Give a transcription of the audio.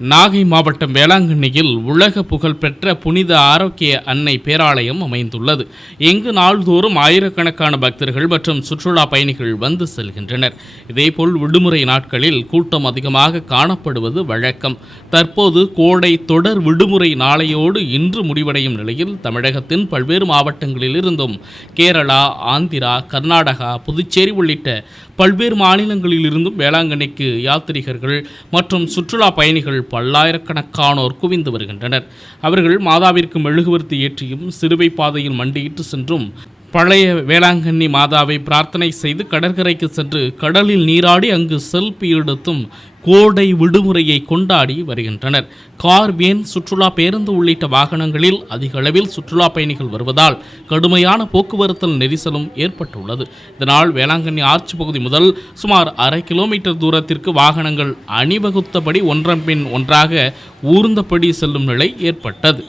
நாகை மாவட்டம் வேளாங்கண்ணியில் உலக புகழ்பெற்ற புனித ஆரோக்கிய அன்னை பேராலயம் அமைந்துள்ளது. இங்கு நாள்தோறும் ஆயிரக்கணக்கான பக்தர்கள் மற்றும் சுற்றுலா பயணிகள் வந்து செல்கின்றனர். இதேபோல் விடுமுறை நாட்களில் கூட்டம் அதிகமாக காணப்படுவது வழக்கம். தற்போது கோடை தொடர் விடுமுறை நாளையோடு இன்று முடிவடையும் நிலையில் தமிழகத்தின் பல்வேறு மாவட்டங்களிலிருந்தும் கேரளா, ஆந்திரா, கர்நாடகா, புதுச்சேரி உள்ளிட்ட பல்வேறு மாநிலங்களிலிருந்தும் வேளாங்கண்ணிக்கு யாத்திரிகர்கள் மற்றும் சுற்றுலா பயணிகள் பல்லாயிரக்கணக்கானோர் குவிந்து வருகின்றனர். அவர்கள் மாதாவிற்கு மெழுகுவர்த்தி ஏற்றியும் சிலுவை பாதையில் மண்டியிட்டு சென்றும் பழைய வேளாங்கண்ணி மாதாவை பிரார்த்தனை செய்து கடற்கரைக்கு சென்று கடலில் நீராடி அங்கு செல்ஃபி எடுத்தும் கோடை விடுமுறையை கொண்டாடி வருகின்றனர். கார், வேன், சுற்றுலா பேருந்து உள்ளிட்ட வாகனங்களில் அதிக அளவில் சுற்றுலா பயணிகள் வருவதால் கடுமையான போக்குவரத்து நெரிசலும் ஏற்பட்டுள்ளது. இதனால் வேளாங்கண்ணி ஆர்ச் பகுதி முதல் சுமார் 1/2 கிலோமீட்டர் தூரத்திற்கு வாகனங்கள் அணிவகுத்தபடி ஒன்றன் பின் ஒன்றாக ஊர்ந்தபடி செல்லும் நிலை ஏற்பட்டது.